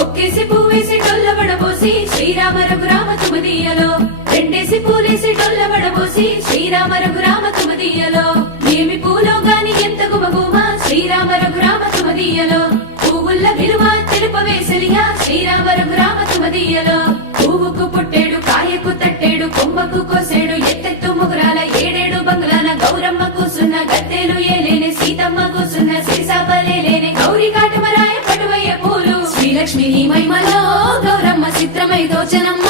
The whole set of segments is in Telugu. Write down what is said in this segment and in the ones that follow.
ఒక్కేసి పువ్వేసి డొల్లబడబోసి శ్రీరామ రఘురామ తుమదీయలో రెండేసి పూలేసి డొల్లబడబోసి శ్రీరామ రఘురామ తుమదీయలో ఏమి పూలో గాని ఎంత గుమగుమ శ్రీరామ రఘురామ తుమదీయలో పువ్వుల విలువ తెలుపవేసలిగా శ్రీరామ రఘురామ తుమదీయలో పువ్వుకు పుట్టేడు కాయకు తట్టేడు కొమ్మకు కోసేడు ఎత్తెత్తు ముగురాల ఏడేడు బంగ్లాన గౌరమ్మ కూసున్న గద్దెలు ఏలేని సీతమ్మ కూసున్న దోచనమ్మ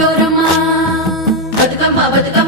గౌరమ్మ బతుకమ్మ బతుకమ్మ.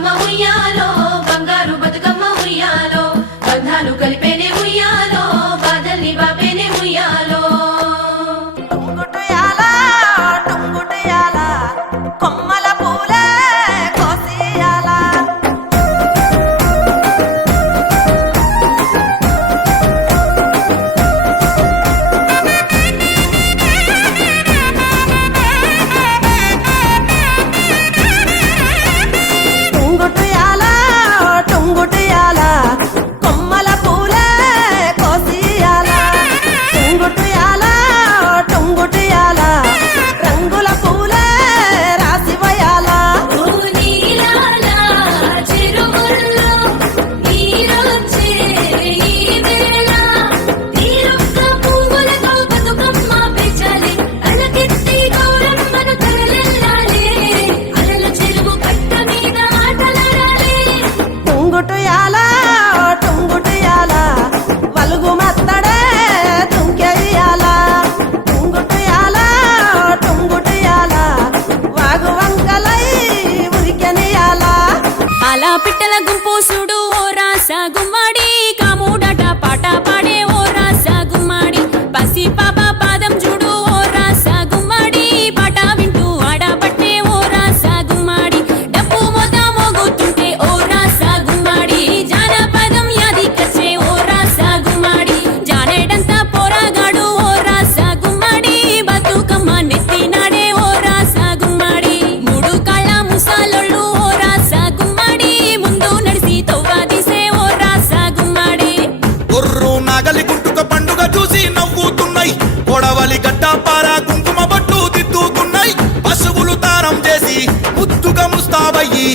పిట్టల గుంపు చూడు ఓ రాస చూసి నవ్వుతున్నాయి. కొడవలి గడ్డ పార కుంకుమ పట్టు దిద్దుకున్నాయి. పశువులు తారం చేసి ముద్దుగా ముస్తాబయ్యి.